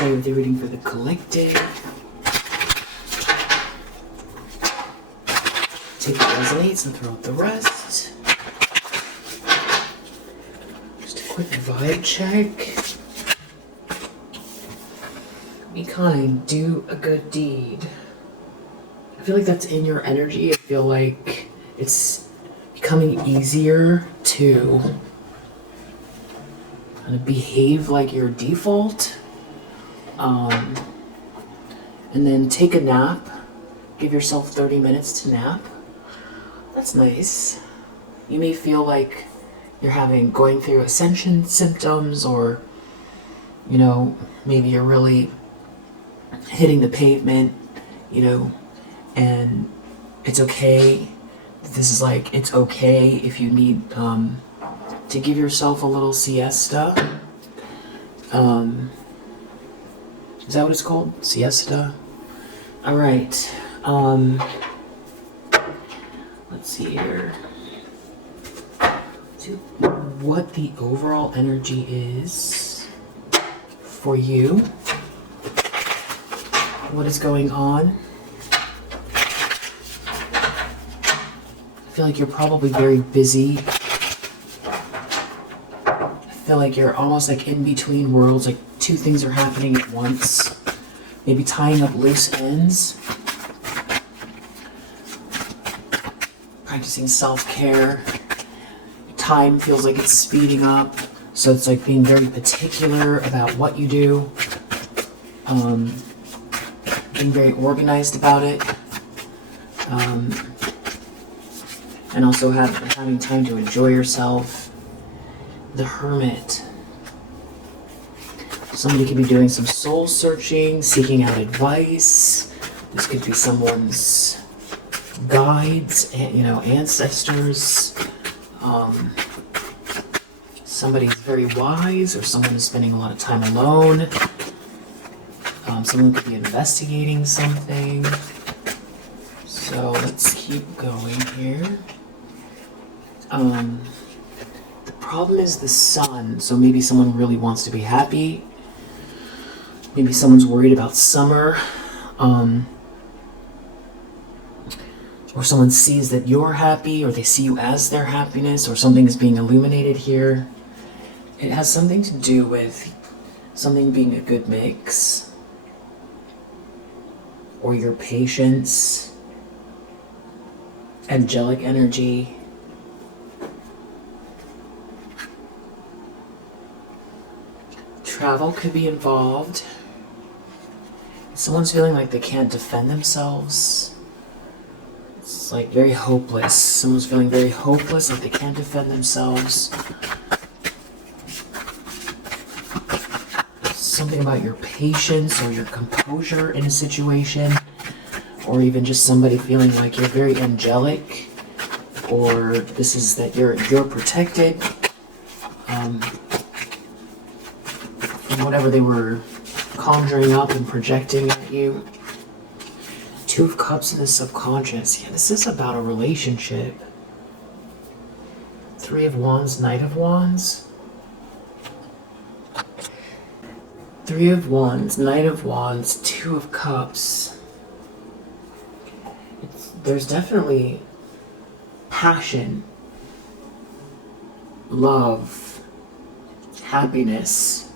play with the reading for the collective. Take what resonates and throw out the rest. Just a quick vibe check. Be kind, do a good deed. I feel like that's in your energy. I feel like it's becoming easier to kind of behave like your default. And then take a nap. Give yourself 30 minutes to nap. That's nice. You may feel like you're going through ascension symptoms, or, you know, maybe you're really hitting the pavement, you know, and it's okay. This is it's okay if you need to give yourself a little siesta. Is that what it's called? Siesta? All right. Let's see here. So what the overall energy is for you. What is going on? I feel like you're probably very busy. I feel like you're almost in between worlds, two things are happening at once. Maybe tying up loose ends. Practicing self-care. Time feels like it's speeding up, so it's being very particular about what you do. Being very organized about it. And also having time to enjoy yourself. The Hermit. Somebody could be doing some soul searching, seeking out advice. This could be someone's guides, ancestors. Somebody's very wise, or someone is spending a lot of time alone. Someone could be investigating something. So let's keep going here. The problem is the sun. So maybe someone really wants to be happy. Maybe someone's worried about summer. Or someone sees that you're happy, or they see you as their happiness, or something is being illuminated here. It has something to do with something being a good mix, or your patience, angelic energy. Travel could be involved. Someone's feeling like they can't defend themselves. It's very hopeless. Someone's feeling very hopeless, like they can't defend themselves. Something about your patience or your composure in a situation, or even just somebody feeling like you're very angelic, or this is that you're protected from whatever they were conjuring up and projecting at you. Two of Cups in the subconscious. Yeah, this is about a relationship. Three of Wands, Knight of Wands. Three of Wands, Knight of Wands, Two of Cups. There's definitely passion, love, happiness.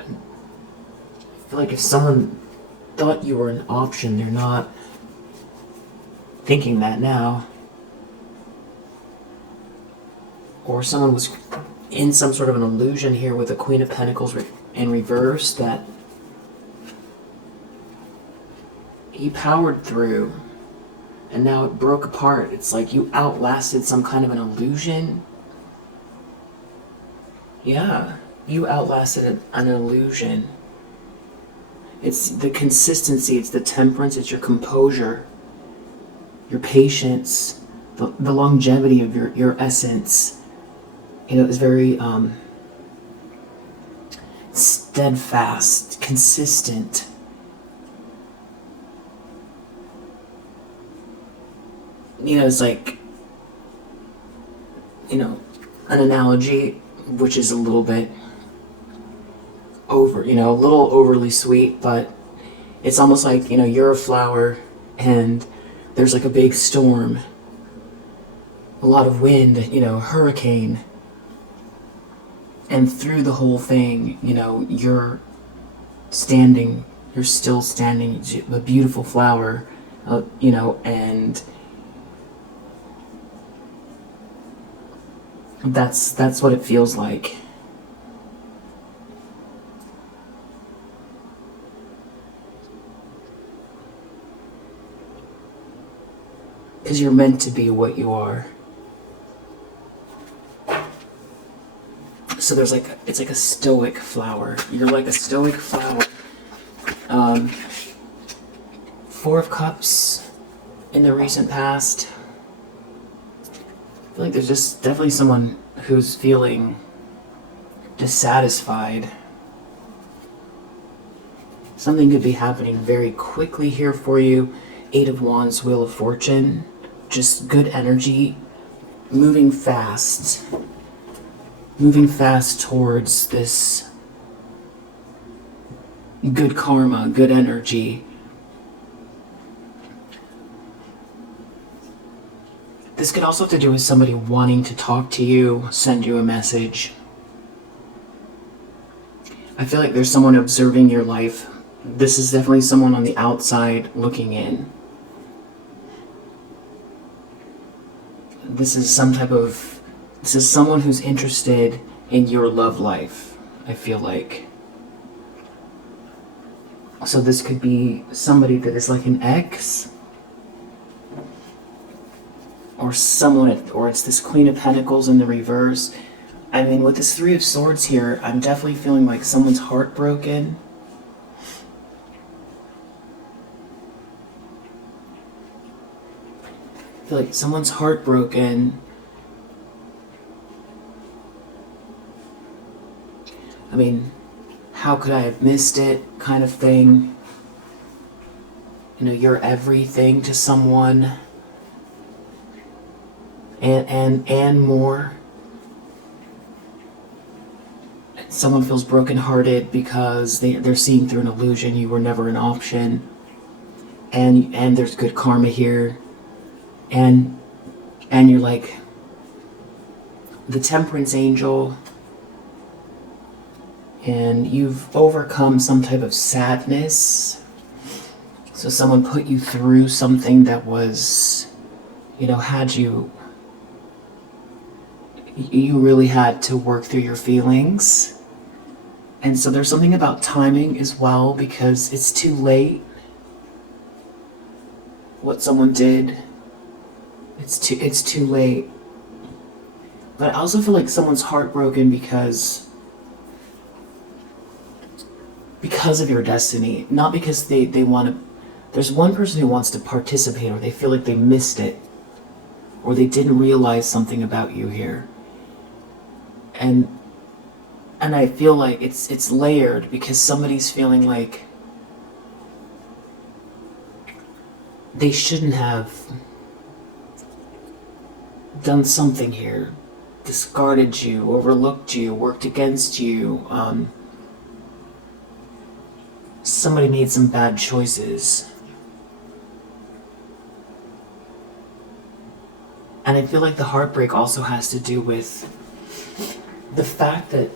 I feel like if someone thought you were an option, they're not thinking that now. Or someone was in some sort of an illusion here with the Queen of Pentacles in reverse that he powered through, and now it broke apart. It's like you outlasted some kind of an illusion. Yeah, you outlasted an illusion. It's the consistency, it's the temperance, it's your composure, your patience, the longevity of your essence. Is very steadfast, consistent. It's an analogy, which is a little bit over, a little overly sweet, but it's almost like, you're a flower and there's like a big storm, a lot of wind, hurricane. And through the whole thing, you're still standing, a beautiful flower, and that's what it feels like. Because you're meant to be what you are. So it's like a stoic flower. You're like a stoic flower. 4 of Cups in the recent past. I feel like there's just definitely someone who's feeling dissatisfied. Something could be happening very quickly here for you. 8 of Wands, Wheel of Fortune. Just good energy. Moving fast towards this good karma, good energy. This could also have to do with somebody wanting to talk to you, send you a message. I feel like there's someone observing your life. This is definitely someone on the outside looking in. This is someone who's interested in your love life, I feel like. So this could be somebody that is like an ex, or it's this Queen of Pentacles in the reverse. I mean, with this 3 of Swords here, I'm definitely feeling like someone's heartbroken. I feel like someone's heartbroken. I mean, how could I have missed it kind of thing. You're everything to someone. And more. Someone feels brokenhearted because they're seeing through an illusion. You were never an option. And there's good karma here. And you're like the Temperance Angel. And you've overcome some type of sadness. So someone put you through something that was, had you really had to work through your feelings. And so there's something about timing as well, because it's too late. What someone did, it's too late. But I also feel like someone's heartbroken because of your destiny, not because they want to. There's one person who wants to participate, or they feel like they missed it, or they didn't realize something about you here. And I feel like it's layered, because somebody's feeling like they shouldn't have done something here, discarded you, overlooked you, worked against you. Somebody made some bad choices. And I feel like the heartbreak also has to do with the fact that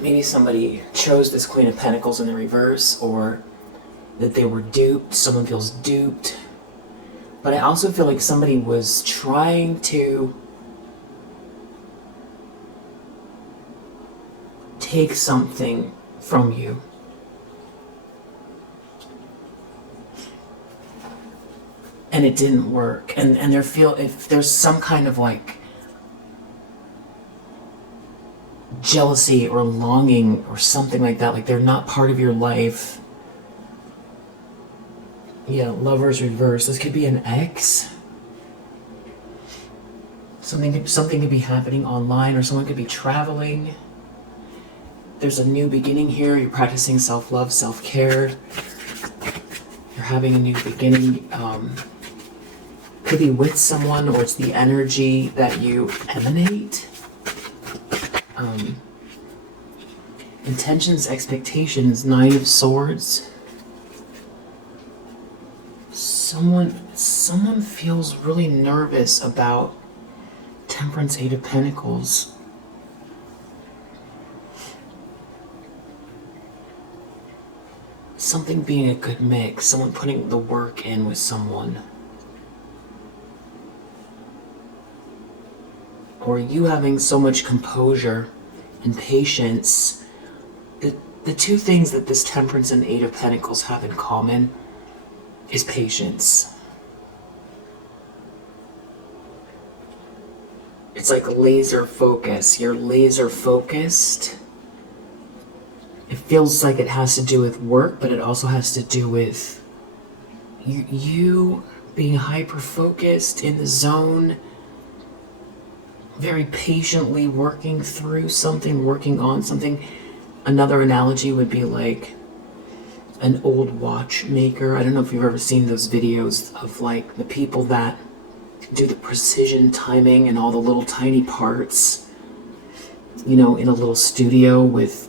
maybe somebody chose this Queen of Pentacles in the reverse, or that they were duped. Someone feels duped. But I also feel like somebody was trying to take something from you. And it didn't work. And if there's some kind of like jealousy or longing or something like that, like they're not part of your life. Yeah, Lovers reverse. This could be an ex. Something could be happening online, or someone could be traveling. There's a new beginning here. You're practicing self-love, self-care. You're having a new beginning. Could be with someone, or it's the energy that you emanate. Intentions, expectations, Nine of Swords. Someone feels really nervous about Temperance, Eight of Pentacles. Something being a good mix, someone putting the work in with someone. Or you having so much composure and patience. The two things that this Temperance and Eight of Pentacles have in common is patience. It's like laser focus. You're laser focused. It feels like it has to do with work, but it also has to do with you being hyper-focused in the zone, very patiently working through something, working on something. Another analogy would be like an old watchmaker. I don't know if you've ever seen those videos of like the people that do the precision timing and all the little tiny parts, you know, in a little studio with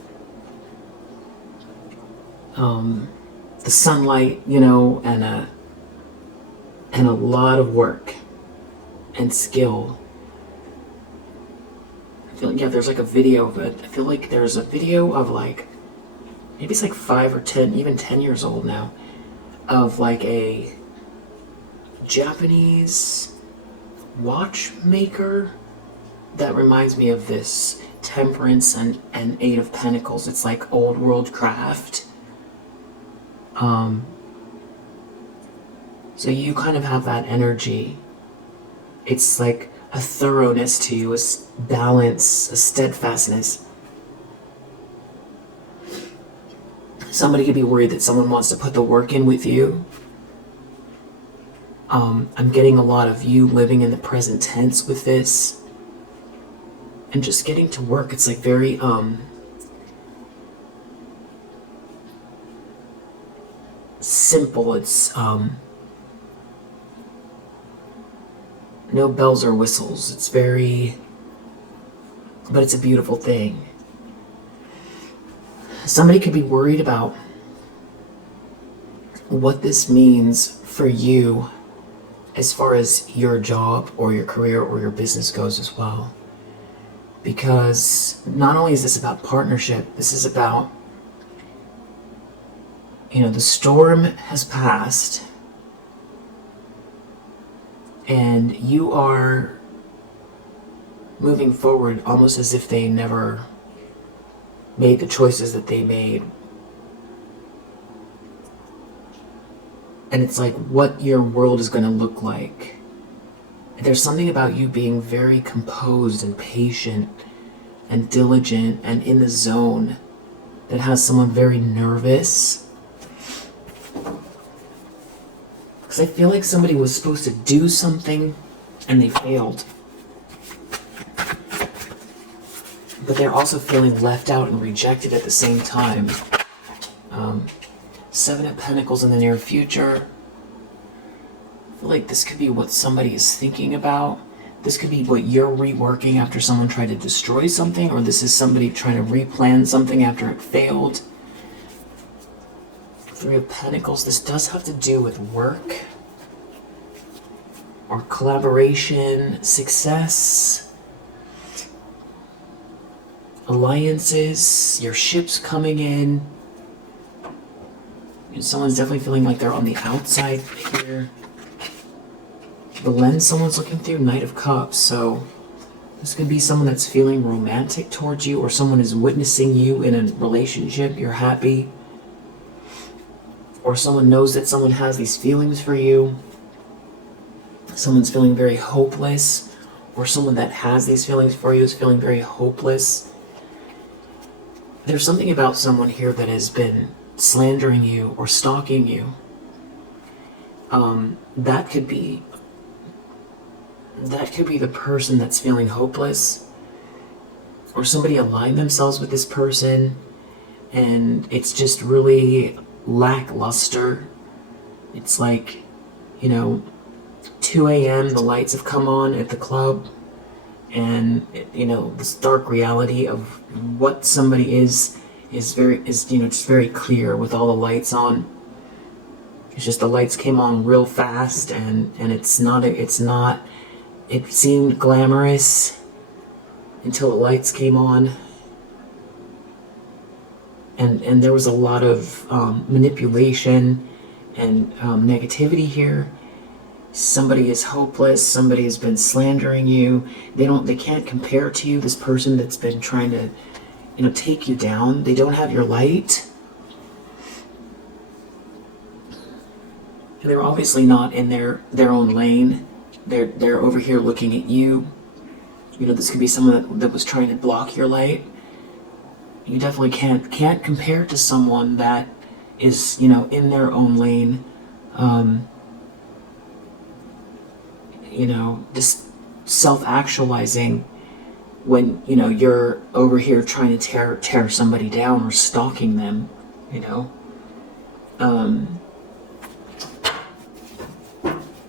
the sunlight, you know, and a lot of work and skill. I feel like, yeah, there's like a video of it. I feel like there's a video of like, maybe it's like 5 or 10, even 10 years old now, of like a Japanese watchmaker that reminds me of this Temperance and Eight of Pentacles. It's like old world craft. So you kind of have that energy. It's like a thoroughness to you, a balance, a steadfastness. Somebody could be worried that someone wants to put the work in with you. I'm getting a lot of you living in the present tense with this. And just getting to work. It's like very, simple. It's, no bells or whistles. It's very, but it's a beautiful thing. Somebody could be worried about what this means for you as far as your job or your career or your business goes as well. Because not only is this about partnership, this is about, you know, the storm has passed and you are moving forward almost as if they never made the choices that they made. And it's like what your world is going to look like. There's something about you being very composed and patient and diligent and in the zone that has someone very nervous. Because I feel like somebody was supposed to do something and they failed. But they're also feeling left out and rejected at the same time. Seven of Pentacles in the near future. I feel like this could be what somebody is thinking about. This could be what you're reworking after someone tried to destroy something, or this is somebody trying to replan something after it failed. Three of Pentacles. This does have to do with work or collaboration, success, alliances, your ships coming in. Someone's definitely feeling like they're on the outside here. The lens someone's looking through, Knight of Cups. So this could be someone that's feeling romantic towards you, or someone is witnessing you in a relationship. You're happy. Or someone knows that someone has these feelings for you. Someone's feeling very hopeless. Or someone that has these feelings for you is feeling very hopeless. There's something about someone here that has been slandering you or stalking you. That could be the person that's feeling hopeless, or somebody aligned themselves with this person and it's just really lackluster. It's like, 2 a.m. the lights have come on at the club, and this dark reality of what somebody is is just very clear with all the lights on. It's just the lights came on real fast, and it seemed glamorous until the lights came on. And there was a lot of manipulation and negativity here. Somebody is hopeless. Somebody has been slandering you. They can't compare to you. This person that's been trying to, take you down. They don't have your light. They're obviously not in their own lane. They're over here looking at you. This could be someone that was trying to block your light. You definitely can't compare to someone that is, in their own lane. Just self-actualizing when, you're over here trying to tear somebody down or stalking them,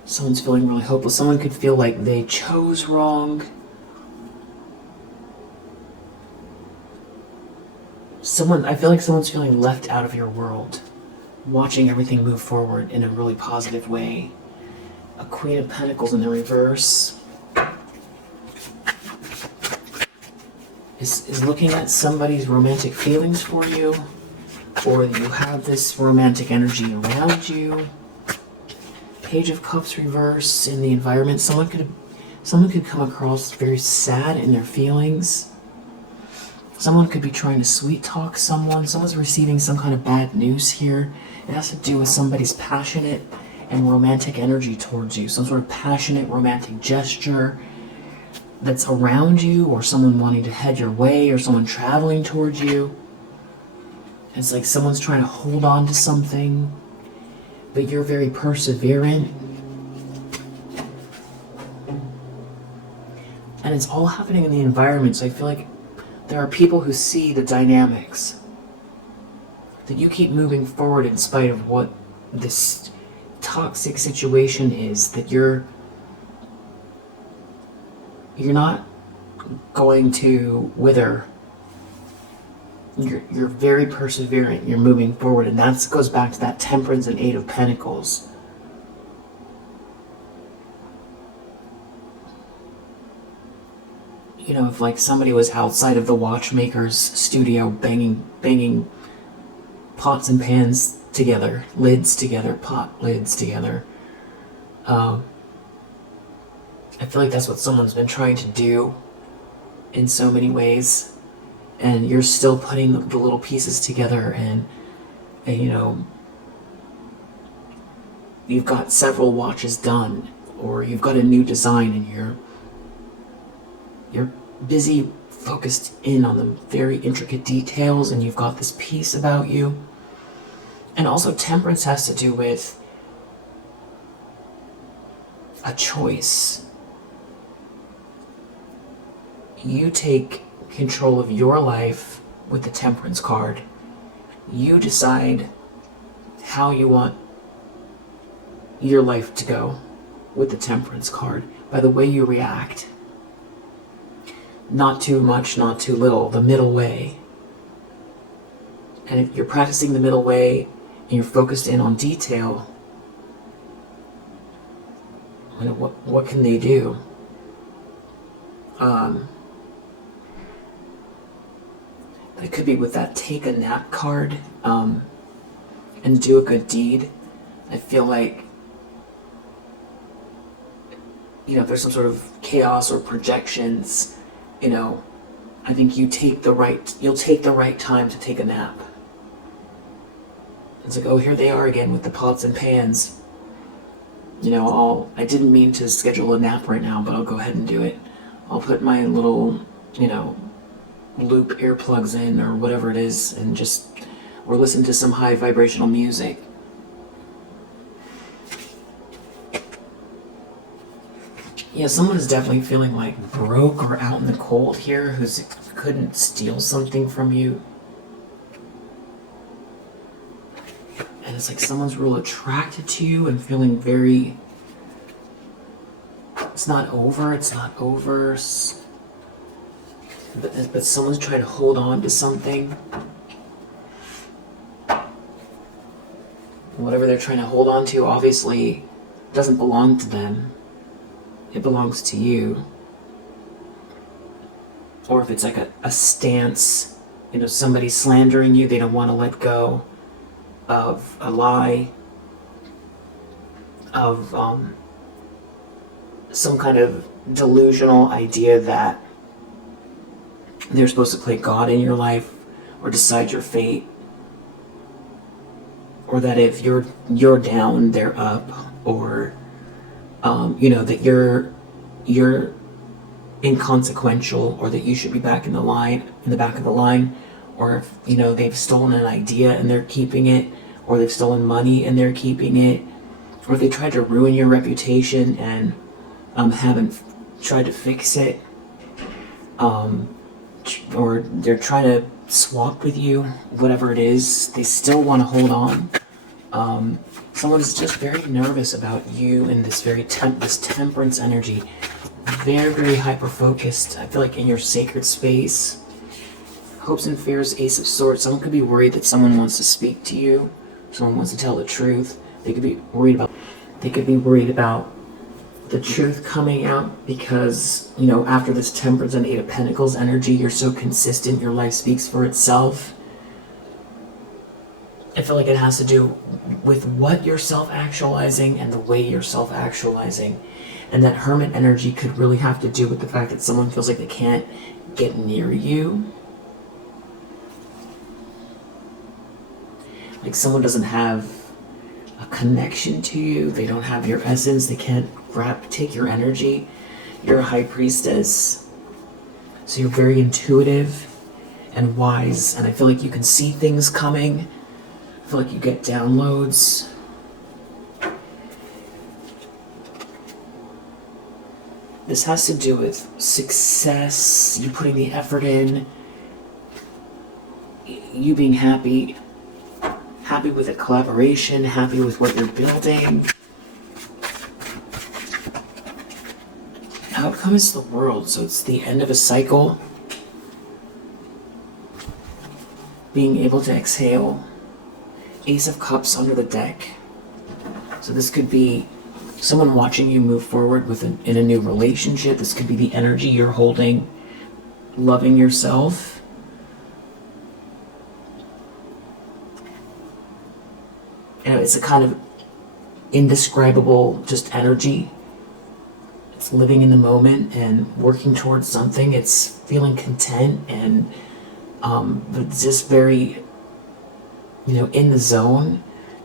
Someone's feeling really hopeless. Someone could feel like they chose wrong. I feel like someone's feeling left out of your world, watching everything move forward in a really positive way. A Queen of Pentacles in the reverse is looking at somebody's romantic feelings for you, or you have this romantic energy around you. Page of Cups reverse in the environment. Someone could come across very sad in their feelings. Someone could be trying to sweet talk someone. Someone's receiving some kind of bad news here. It has to do with somebody's passionate and romantic energy towards you. Some sort of passionate romantic gesture that's around you, or someone wanting to head your way, or someone traveling towards you. It's like someone's trying to hold on to something, but you're very perseverant. And it's all happening in the environment, so I feel like there are people who see the dynamics. That you keep moving forward in spite of what this toxic situation is, that you're not going to wither. You're very perseverant. You're moving forward, and that goes back to that Temperance and Eight of Pentacles. If like somebody was outside of the watchmaker's studio banging pots and pans together, lids together, pot lids together. I feel like that's what someone's been trying to do in so many ways. And you're still putting the little pieces together, and you've got several watches done, or you've got a new design, and you're busy focused in on the very intricate details, and you've got this peace about you. And also Temperance has to do with a choice. You take control of your life with the Temperance card. You decide how you want your life to go with the Temperance card by the way you react. Not too much, not too little, the middle way. And if you're practicing the middle way and you're focused in on detail, what can they do? It could be with that Take a Nap card, and do a good deed. I feel like, if there's some sort of chaos or projections, I think you'll take the right time to take a nap. It's like, oh, here they are again with the pots and pans. I didn't mean to schedule a nap right now, but I'll go ahead and do it. I'll put my little, loop earplugs in or whatever it is, and or listen to some high vibrational music. Yeah, someone is definitely feeling like broke or out in the cold here, who couldn't steal something from you. And it's like someone's real attracted to you and feeling very, it's not over. But someone's trying to hold on to something. Whatever they're trying to hold on to obviously doesn't belong to them. It belongs to you. Or if it's like a stance, you know, somebody slandering you, they don't want to let go of a lie, of some kind of delusional idea that they're supposed to play God in your life or decide your fate, or that if you're down, they're up, or you know, that you're inconsequential, or that you should be back in the back of the line, or if, you know, they've stolen an idea and they're keeping it, or they've stolen money and they're keeping it, or they tried to ruin your reputation and haven't tried to fix it, or they're trying to swap with you, whatever it is, they still want to hold on. Someone is just very nervous about you in this very this temperance energy, very, very hyper-focused. I feel like in your sacred space. Hopes and fears, Ace of Swords. Someone could be worried that someone wants to speak to you. Someone wants to tell the truth. They could be worried about the truth coming out because, you know, after this Temperance and Eight of Pentacles energy, you're so consistent, your life speaks for itself. I feel like it has to do with what you're self-actualizing and the way you're self-actualizing. And that Hermit energy could really have to do with the fact that someone feels like they can't get near you. Like someone doesn't have a connection to you. They don't have your essence. They can't take your energy. You're a high priestess. So you're very intuitive and wise. And I feel like you can see things coming. I feel like you get downloads. This has to do with success, you putting the effort in, you being happy with a collaboration, happy with what you're building. Outcome is the World, so it's the end of a cycle. Being able to exhale. Ace of Cups under the deck. So this could be someone watching you move forward in a new relationship. This could be the energy you're holding, loving yourself. You know, it's a kind of indescribable just energy. It's living in the moment and working towards something. It's feeling content and it's just very, you know, in the zone,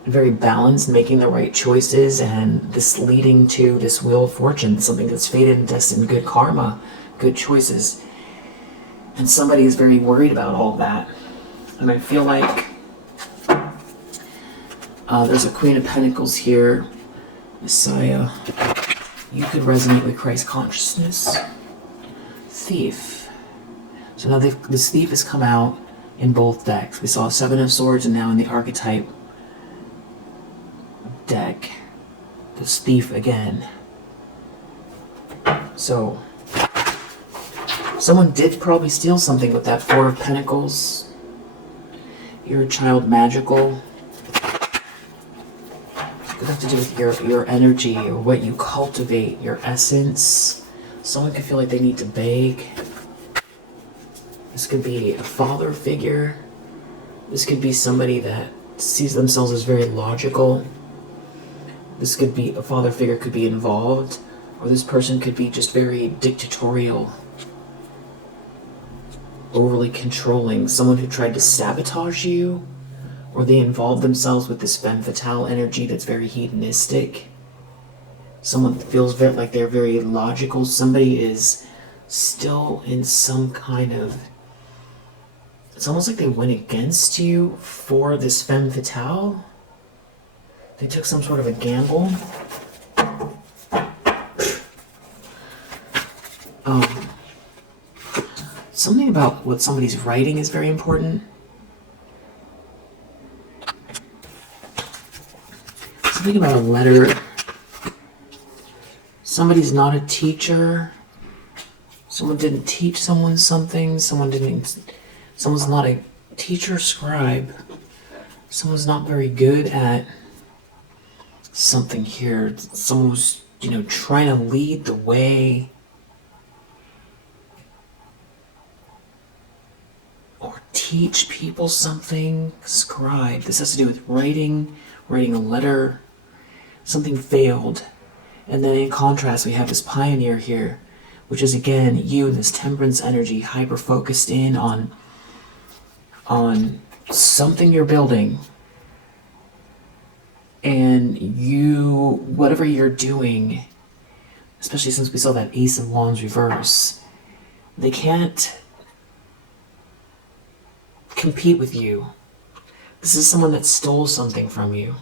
very balanced, making the right choices, and this leading to this Wheel of Fortune, something that's fated and destined, good karma, good choices. And somebody is very worried about all that. And I feel like there's a Queen of Pentacles here, Messiah. You could resonate with Christ consciousness. Thief. So now this thief has come out in both decks. We saw Seven of Swords, and now in the archetype deck, this thief again. So someone did probably steal something with that Four of Pentacles. You're a child magical. It could have to do with your energy or what you cultivate, your essence. Someone could feel like they need to beg. This could be a father figure. This could be somebody that sees themselves as very logical. This could be a father figure could be involved, or this person could be just very dictatorial, overly controlling, someone who tried to sabotage you, or they involved themselves with this femme fatale energy that's very hedonistic. Someone feels very, like they're very logical. Somebody is still in some kind of, it's almost like they went against you for this femme fatale. They took some sort of a gamble. Something about what somebody's writing is very important. Something about a letter. Somebody's not a teacher. Someone didn't teach someone something. Someone's not a teacher, scribe. Someone's not very good at something here. Someone who's, trying to lead the way. Or teach people something. Scribe. This has to do with writing a letter. Something failed. And then in contrast, we have this pioneer here, which is again you, this temperance energy, hyper focused in on something you're building. And you, whatever you're doing, especially since we saw that Ace of Wands reverse, they can't compete with you. This is someone that stole something from you.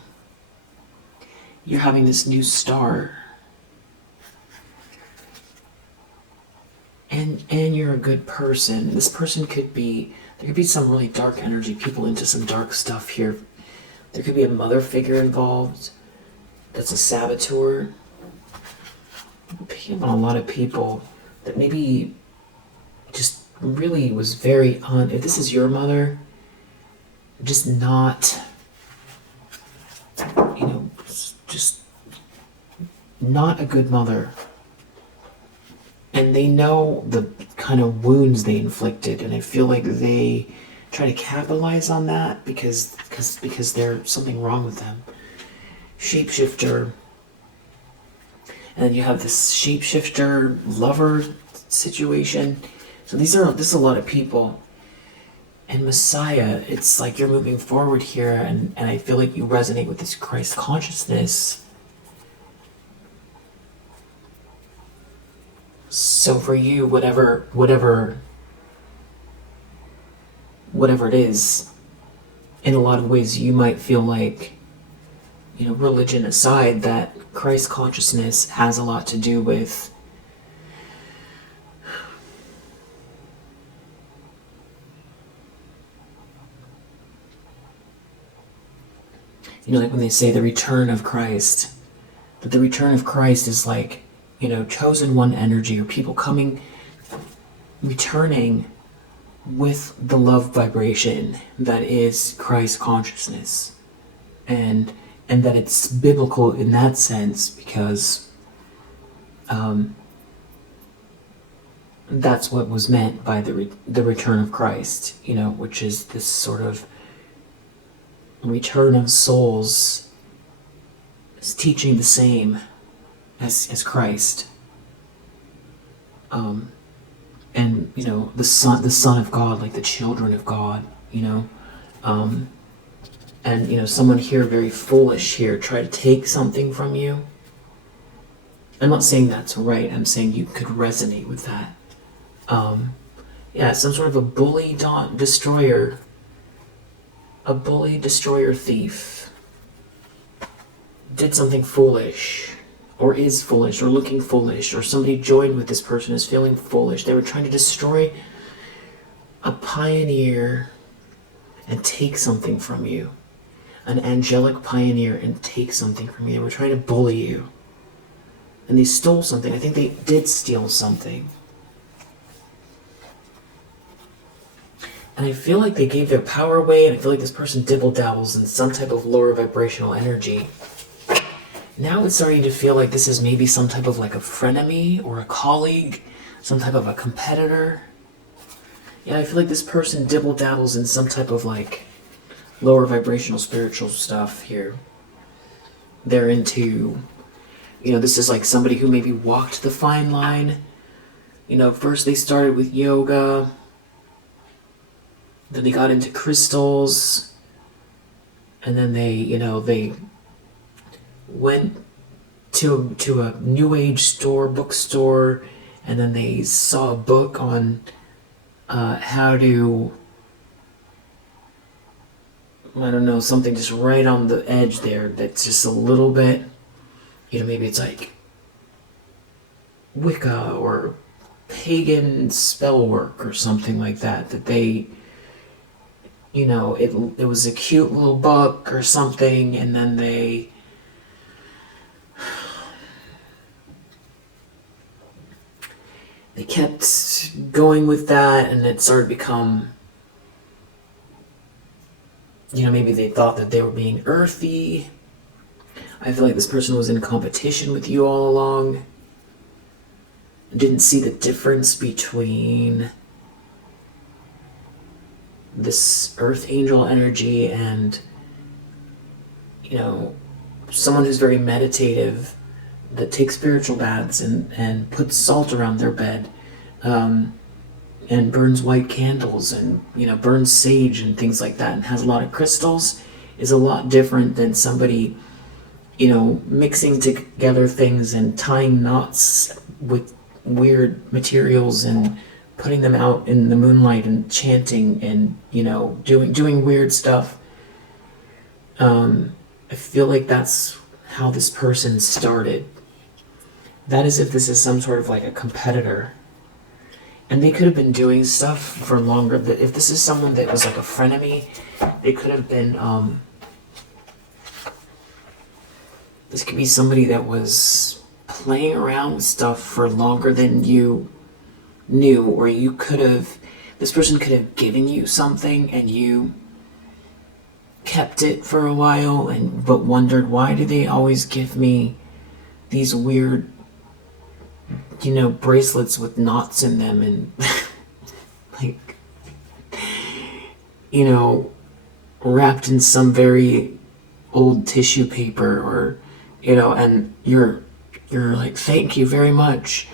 You're having this new start. And you're a good person. This person there could be some really dark energy, people into some dark stuff here. There could be a mother figure involved that's a saboteur. I'm picking on a lot of people that maybe just really was very if this is your mother, just not, just not a good mother. And they know the kind of wounds they inflicted, and I feel like they try to capitalize on that because there's something wrong with them. Shapeshifter. And then you have this shapeshifter lover situation. So this is a lot of people. And Messiah, it's like you're moving forward here, and I feel like you resonate with this Christ consciousness. So for you, whatever it is, in a lot of ways you might feel like, religion aside, that Christ consciousness has a lot to do with like when they say the return of Christ, that the return of Christ is like, chosen one energy, or people returning with the love vibration that is Christ consciousness. And that it's biblical in that sense because that's what was meant by the return of Christ, which is this sort of return of souls is teaching the same as Christ. And the son of God, like the children of God, and someone here very foolish here try to take something from you. I'm not saying that's right, I'm saying you could resonate with that. Some sort of a bully destroyer, thief did something foolish, or is foolish, or looking foolish, or somebody joined with this person is feeling foolish. They were trying to destroy a pioneer and take something from you. An angelic pioneer and take something from you. They were trying to bully you. And they stole something. I think they did steal something. And I feel like they gave their power away, and I feel like this person dibble-dabbles in some type of lower vibrational energy. Now it's starting to feel like this is maybe some type of like a frenemy or a colleague, some type of a competitor. Yeah, I feel like this person dibble-dabbles in some type of like lower vibrational spiritual stuff here. They're into, this is like somebody who maybe walked the fine line. First they started with yoga, then they got into crystals, and then they went to a new age bookstore, and then they saw a book on how to, something just right on the edge there that's just a little bit, maybe it's like Wicca or pagan spell work or something like that they, it was a cute little book or something, and then they kept going with that, and it started to become, maybe they thought that they were being earthy. I feel like this person was in competition with you all along. Didn't see the difference between this earth angel energy and, you know, someone who's very meditative, that takes spiritual baths and puts salt around their bed, and burns white candles and, you know, burns sage and things like that, and has a lot of crystals, is a lot different than somebody, you know, mixing together things and tying knots with weird materials and putting them out in the moonlight and chanting and, you know, doing weird stuff. I feel like that's how this person started. That is if this is some sort of like a competitor. And they could have been doing stuff for longer. If this is someone that was like a frenemy, they could have been, this could be somebody that was playing around with stuff for longer than you knew, or you could have, this person could have given you something and you kept it for a while but wondered, why do they always give me these weird, you know, bracelets with knots in them and like, you know, wrapped in some very old tissue paper, or, you know, and you're like, thank you very much,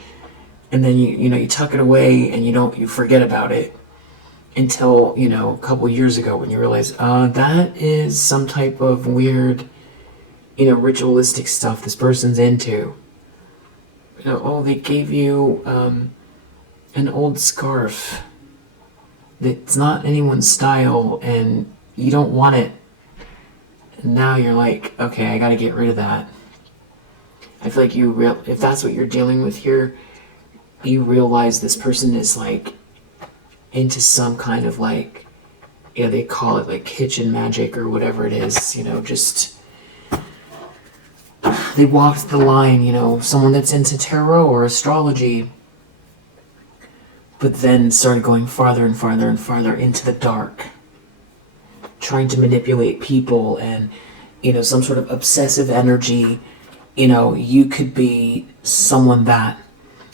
and then you know, you tuck it away and you forget about it until, you know, a couple years ago when you realize, that is some type of weird, you know, ritualistic stuff this person's into. You know, oh, they gave you an old scarf that's not anyone's style and you don't want it. And now you're like, okay, I gotta get rid of that. I feel like if that's what you're dealing with here, you realize this person is like into some kind of like, you know, they call it like kitchen magic or whatever it is, you know, just they walked the line, you know, someone that's into tarot or astrology, but then started going farther and farther and farther into the dark, trying to manipulate people and, you know, some sort of obsessive energy. You know, you could be someone that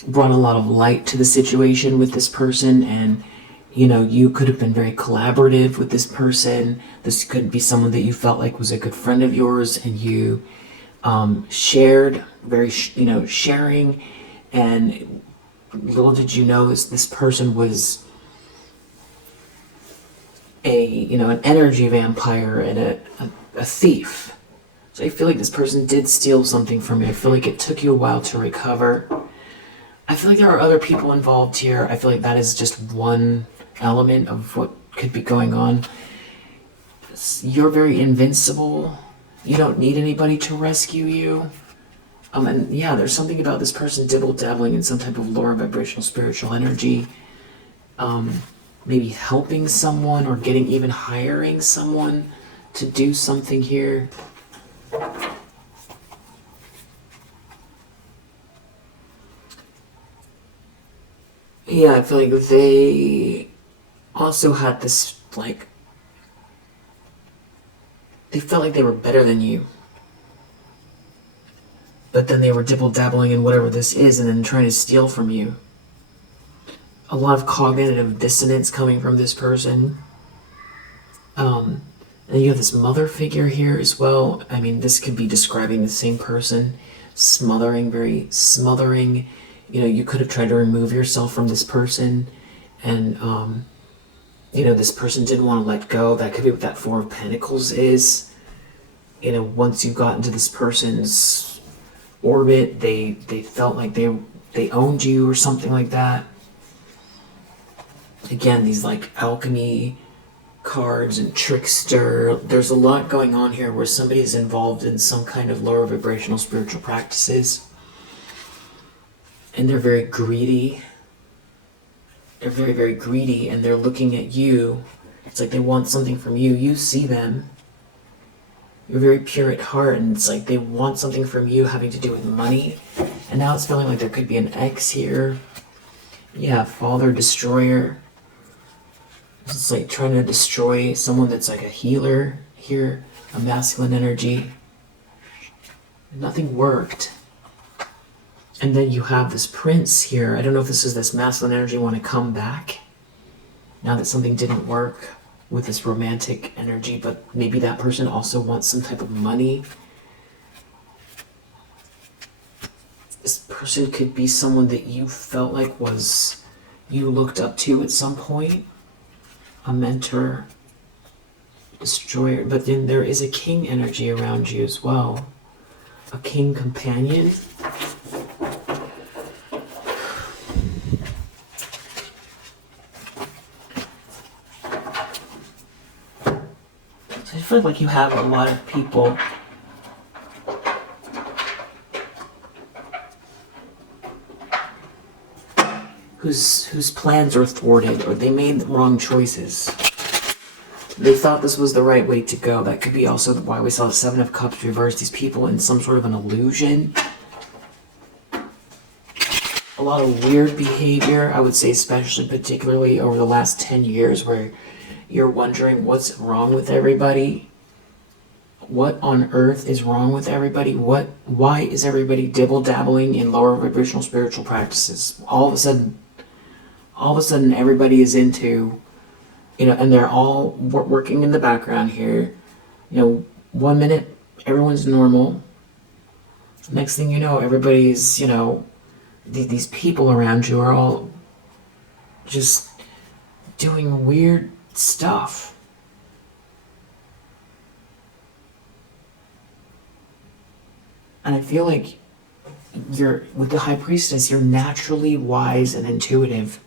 brought a lot of light to the situation with this person, and, you know, you could have been very collaborative with this person. This could be someone that you felt like was a good friend of yours, and you shared, very, you know, sharing, and little did you know this person was a, you know, an energy vampire and a thief. So I feel like this person did steal something from you. I feel like it took you a while to recover. I feel like there are other people involved here. I feel like that is just one element of what could be going on. You're very invincible. You don't need anybody to rescue you. And yeah, there's something about this person dibble-dabbling in some type of lower vibrational spiritual energy. Maybe helping someone or even hiring someone to do something here. Yeah, I feel like they also had this, like, they felt like they were better than you. But then they were dibble-dabbling in whatever this is and then trying to steal from you. A lot of cognitive dissonance coming from this person. And you have this mother figure here as well. I mean, this could be describing the same person. Very smothering. You know, you could have tried to remove yourself from this person. And, you know, this person didn't want to let go. That could be what that Four of Pentacles is. You know, once you got into this person's orbit, they felt like they owned you or something like that. Again, these like alchemy cards and trickster. There's a lot going on here where somebody's involved in some kind of lower vibrational spiritual practices. And they're very greedy. They're very, very greedy, and they're looking at you. It's like they want something from you. You see them. You're very pure at heart, and it's like they want something from you having to do with money. And now it's feeling like there could be an ex here. Yeah, father destroyer. It's like trying to destroy someone that's like a healer here, a masculine energy. Nothing worked. And then you have this prince here. I don't know if this is this masculine energy want to come back now that something didn't work with this romantic energy, but maybe that person also wants some type of money. This person could be someone that you felt like you looked up to at some point, a mentor, destroyer, but then there is a king energy around you as well, a king companion. So I feel like you have a lot of people whose plans are thwarted, or they made the wrong choices. They thought this was the right way to go. That could be also why we saw the Seven of Cups reverse. These people in some sort of an illusion. A lot of weird behavior, I would say, especially particularly over the last 10 years, where you're wondering what's wrong with everybody. What on earth is wrong with everybody? Why is everybody dibble-dabbling in lower vibrational spiritual practices? All of a sudden everybody is into, and they're all working in the background here. 1 minute everyone's normal. Next thing you know, everybody's, these people around you are all just doing weird stuff. And I feel like with the High Priestess, you're naturally wise and intuitive.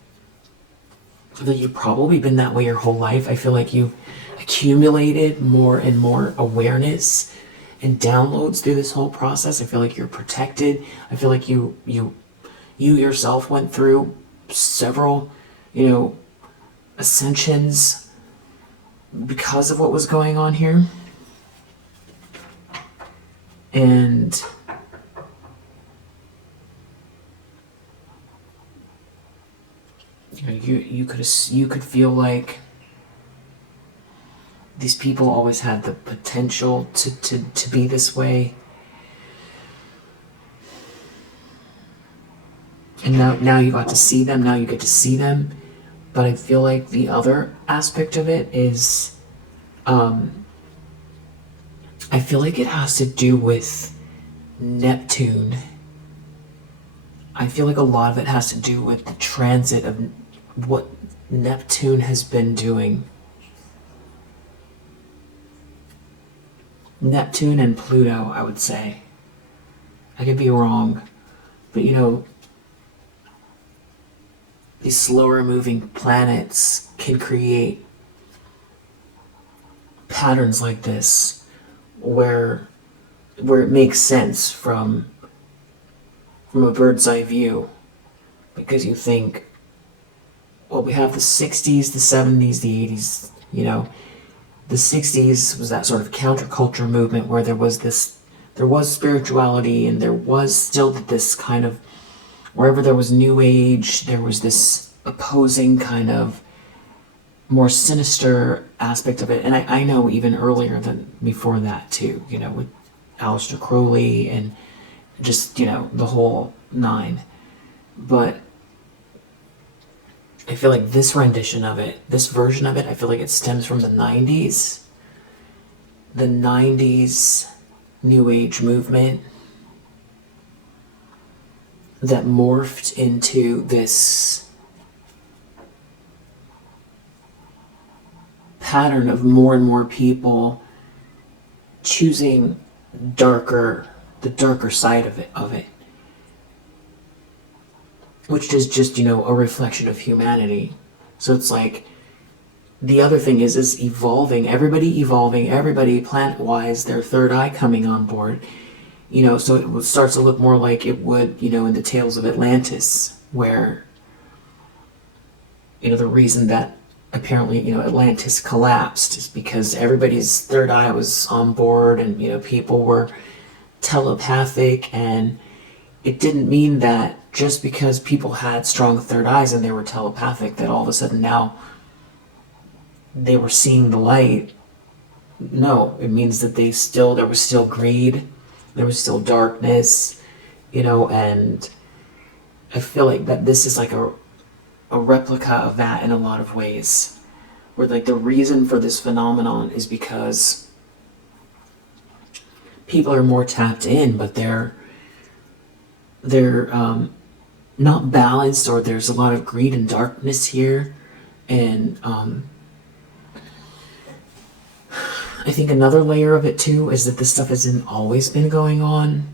That you've probably been that way your whole life. I feel like you've accumulated more and more awareness and downloads through this whole process. I feel like you're protected. I feel like you yourself went through several, ascensions because of what was going on here. And you could feel like these people always had the potential to be this way. And now you got to see them, now you get to see them. But I feel like the other aspect of it is, I feel like it has to do with Neptune. I feel like a lot of it has to do with the transit of what Neptune has been doing. Neptune and Pluto, I would say. I could be wrong, but these slower moving planets can create patterns like this where it makes sense from a bird's eye view, because you think, well, we have the 60s, the 70s, the 80s, the 60s was that sort of counterculture movement where there was spirituality, and there was still this kind of, wherever there was New Age, there was this opposing kind of more sinister aspect of it. And I know even earlier than before that too, with Aleister Crowley and just, the whole nine. But I feel like this rendition of it, this version of it, I feel like it stems from the 90s. The 90s New Age movement that morphed into this pattern of more and more people choosing the darker side of it, which is just, a reflection of humanity. So it's like, the other thing is evolving, everybody planet-wise, their third eye coming on board, so it starts to look more like it would, in the Tales of Atlantis, where, the reason that apparently, Atlantis collapsed is because everybody's third eye was on board, and, people were telepathic, and it didn't mean that just because people had strong third eyes and they were telepathic that all of a sudden now they were seeing the light. No, it means that there was still greed, there was still darkness, you know, and I feel like that this is like a replica of that in a lot of ways, where like the reason for this phenomenon is because people are more tapped in, but they're not balanced, or there's a lot of greed and darkness here. And I think another layer of it too is that this stuff hasn't always been going on,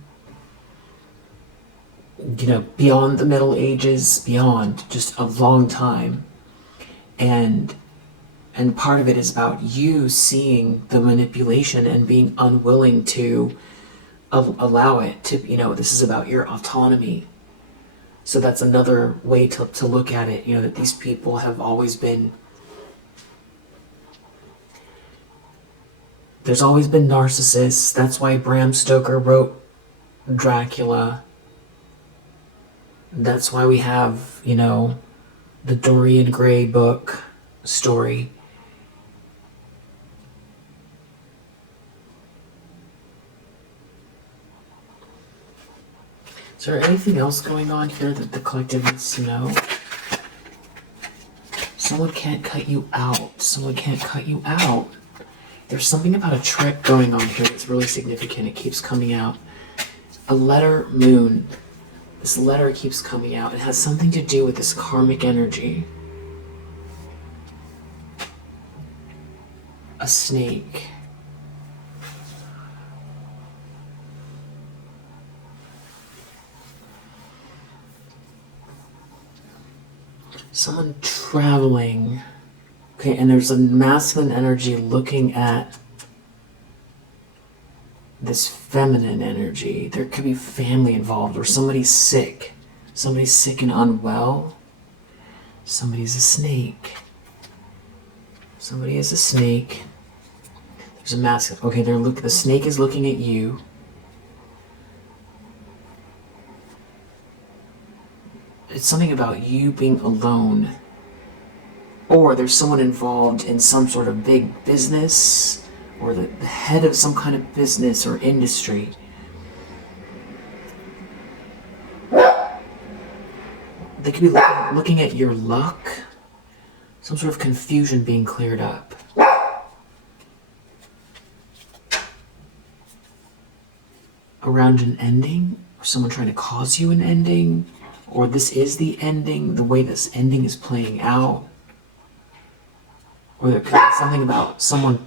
you know, beyond the Middle Ages, beyond just a long time. And part of it is about you seeing the manipulation and being unwilling to allow it to, you know, this is about your autonomy. So that's another way to look at it, you know, that these people have always been, there's always been narcissists. That's why Bram Stoker wrote Dracula. That's why we have, you know, the Dorian Gray book story. Is there anything else going on here that the collective needs to know? Someone can't cut you out. Someone can't cut you out. There's something about a trick going on here that's really significant. It keeps coming out. A letter moon. This letter keeps coming out. It has something to do with this karmic energy. A snake. Someone traveling. Okay, and there's a masculine energy looking at this feminine energy. There could be family involved, or somebody's sick. Somebody's sick and unwell. Somebody's a snake. Somebody is a snake. There's a masculine. Okay, the snake is looking at you. It's something about you being alone. Or there's someone involved in some sort of big business, or the head of some kind of business or industry. They could be looking at your luck. Some sort of confusion being cleared up. Around an ending, or someone trying to cause you an ending, or this is the ending, the way this ending is playing out. Or there could be something about someone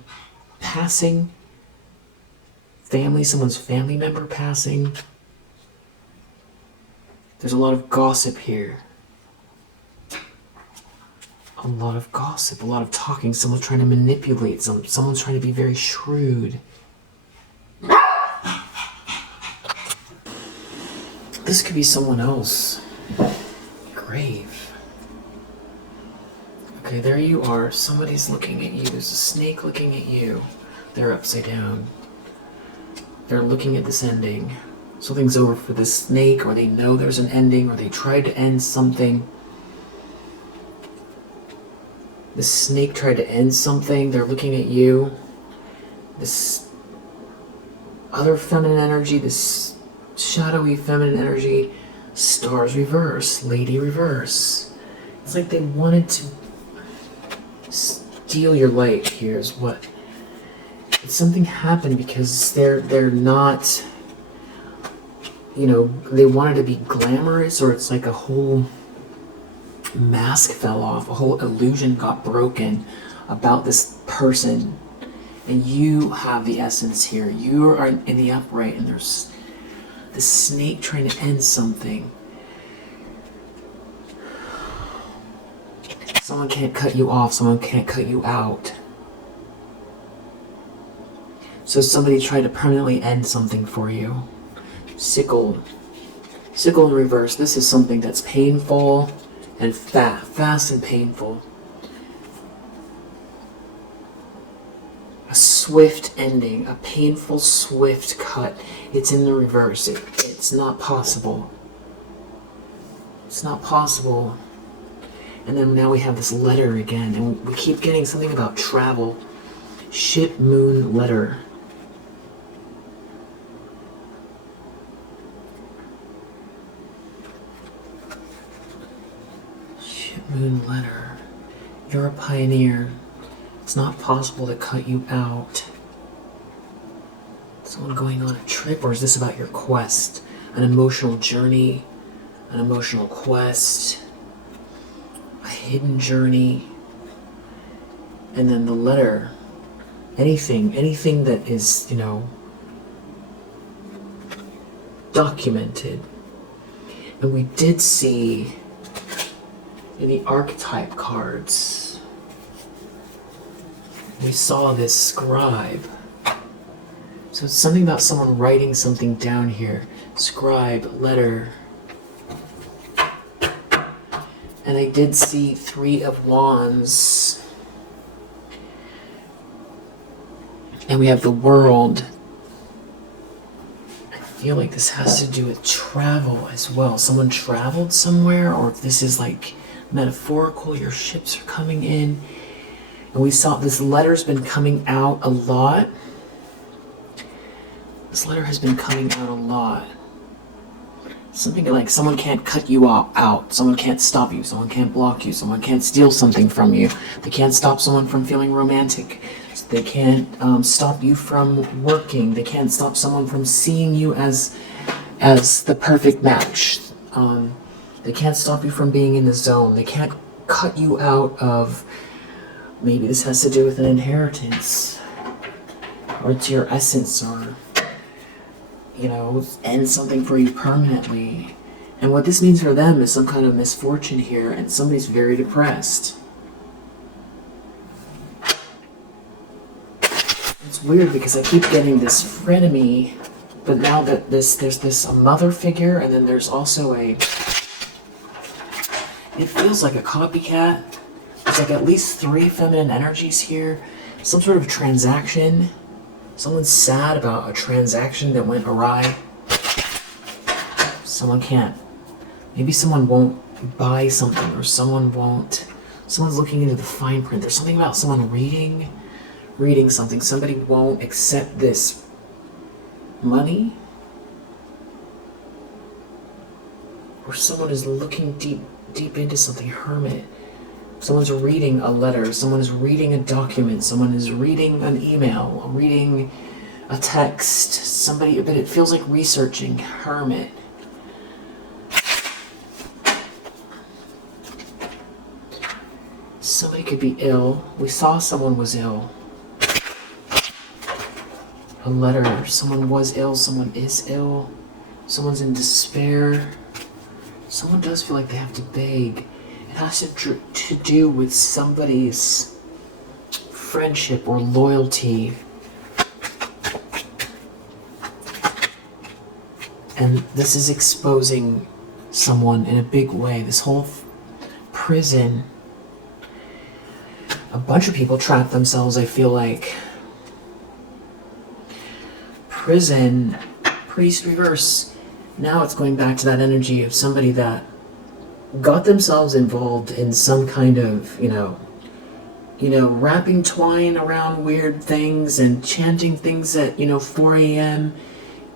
passing, someone's family member passing. There's a lot of gossip here. A lot of gossip, a lot of talking. Someone's trying to manipulate, someone's trying to be very shrewd. This could be someone else. Grave. Okay, there you are. Somebody's looking at you. There's a snake looking at you. They're upside down. They're looking at this ending. Something's over for this snake, or they know there's an ending, or they tried to end something. The snake tried to end something. They're looking at you. This other feminine energy, this shadowy feminine energy, stars reverse, lady reverse. It's like they wanted to steal your light. Here's what. Something happened because they're not, you know, they wanted to be glamorous, or it's like a whole mask fell off, a whole illusion got broken about this person. And you have the essence here. You are in the upright, and there's the snake trying to end something. Someone can't cut you off. Someone can't cut you out. So somebody tried to permanently end something for you. Sickle in reverse. This is something that's painful and fast and painful. A swift ending, a painful, swift cut. It's in the reverse. It's not possible. It's not possible. And then now we have this letter again, and we keep getting something about travel. Ship, moon, letter. Moon letter. You're a pioneer. It's not possible to cut you out. Someone going on a trip, or is this about your quest? An emotional journey, an emotional quest, a hidden journey. And then the letter, anything that is, you know, documented. And we did see in the archetype cards, we saw this scribe. So it's something about someone writing something down here. Scribe, letter. And I did see 3 of Wands. And we have the World. I feel like this has to do with travel as well. Someone traveled somewhere, or if this is like metaphorical, your ships are coming in. And we saw this letter's been coming out a lot. This letter has been coming out a lot. Something like someone can't cut you out. Someone can't stop you. Someone can't block you. Someone can't steal something from you. They can't stop someone from feeling romantic. They can't stop you from working. They can't stop someone from seeing you as the perfect match. They can't stop you from being in the zone. They can't cut you out of, maybe this has to do with an inheritance, or it's your essence, or, you know, end something for you permanently. And what this means for them is some kind of misfortune here, and somebody's very depressed. It's weird because I keep getting this frenemy, but now that there's this mother figure, and then there's also it feels like a copycat. There's like at least 3 feminine energies here. Some sort of transaction. Someone's sad about a transaction that went awry. Someone can't. Maybe someone won't buy something, or someone's looking into the fine print. There's something about someone reading something. Somebody won't accept this money. Or someone is looking deep into something. Hermit. Someone's reading a letter. Someone is reading a document. Someone is reading an email. Reading a text. Somebody, but it feels like researching. Hermit. Somebody could be ill. We saw someone was ill. A letter. Someone was ill. Someone is ill. Someone's in despair. Someone does feel like they have to beg. It has to do with somebody's friendship or loyalty. And this is exposing someone in a big way. This whole prison. A bunch of people trap themselves, I feel like. Prison, priest reverse. Now it's going back to that energy of somebody that got themselves involved in some kind of, you know, wrapping twine around weird things and chanting things at, 4 a.m.,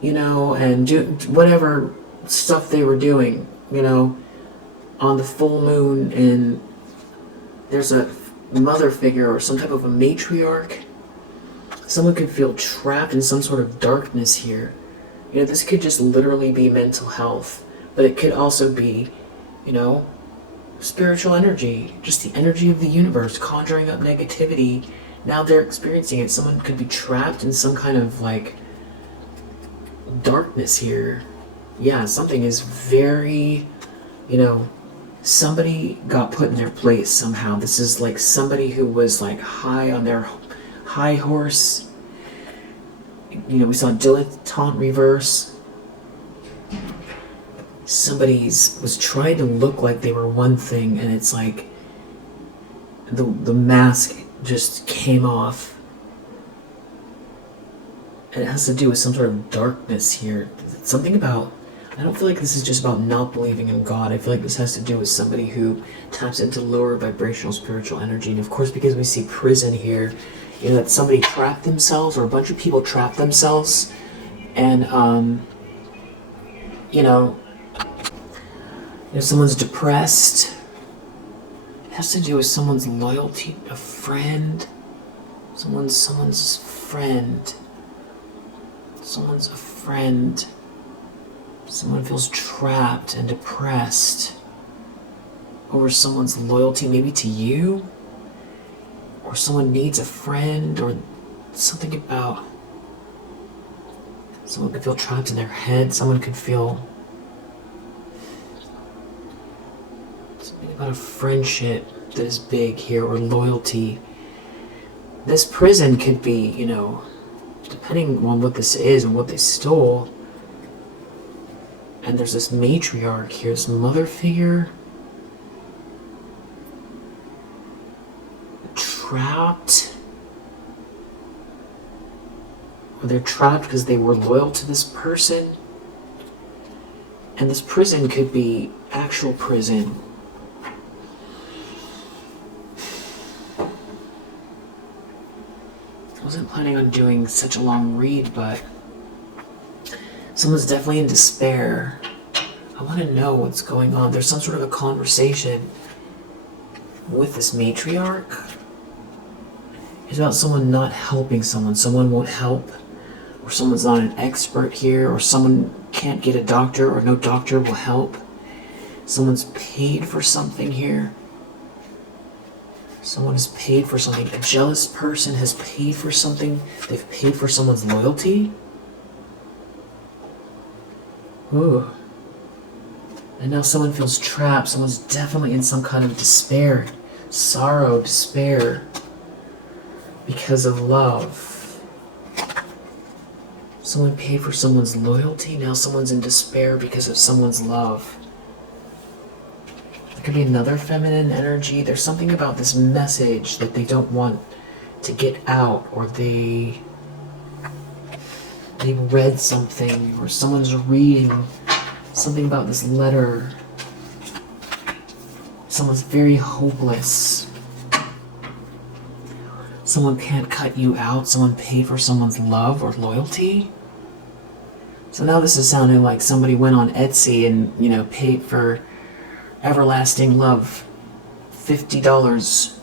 and do whatever stuff they were doing, on the full moon, and there's a mother figure or some type of a matriarch. Someone could feel trapped in some sort of darkness here. This could just literally be mental health, but it could also be, spiritual energy, just the energy of the universe conjuring up negativity. Now they're experiencing it. Someone could be trapped in some kind of darkness here. Yeah, something is very, somebody got put in their place somehow. This is like somebody who was high on their high horse. We saw dilettante reverse. Somebody was trying to look like they were one thing, and it's like the mask just came off. And it has to do with some sort of darkness here. Something about, I don't feel like this is just about not believing in God. I feel like this has to do with somebody who taps into lower vibrational spiritual energy. And of course, because we see prison here, that somebody trapped themselves, or a bunch of people trapped themselves, and someone's depressed. has to do with someone's loyalty, a friend. Someone's friend. Someone's a friend. Someone feels trapped and depressed over someone's loyalty, maybe to you, or someone needs a friend, or something about someone could feel trapped in their head. Someone could feel something about a friendship that is big here, or loyalty. This prison could be, you know, depending on what this is and what they stole. And there's this matriarch here, this mother figure, trapped. Or they're trapped because they were loyal to this person. And this prison could be actual prison. I wasn't planning on doing such a long read, but someone's definitely in despair. I want to know what's going on. There's some sort of a conversation with this matriarch. It's about someone not helping someone. Someone won't help, or someone's not an expert here, or someone can't get a doctor, or no doctor will help. Someone's paid for something here. Someone has paid for something. A jealous person has paid for something. They've paid for someone's loyalty. Ooh. And now someone feels trapped. Someone's definitely in some kind of despair. Sorrow, despair. Because of love. Someone paid for someone's loyalty. Now someone's in despair because of someone's love. There could be another feminine energy. There's something about this message that they don't want to get out, or they read something, or someone's reading something about this letter. Someone's very hopeless. Someone can't cut you out. Someone paid for someone's love or loyalty. So now this is sounding like somebody went on Etsy and, you know, paid for everlasting love. $50, $1,000,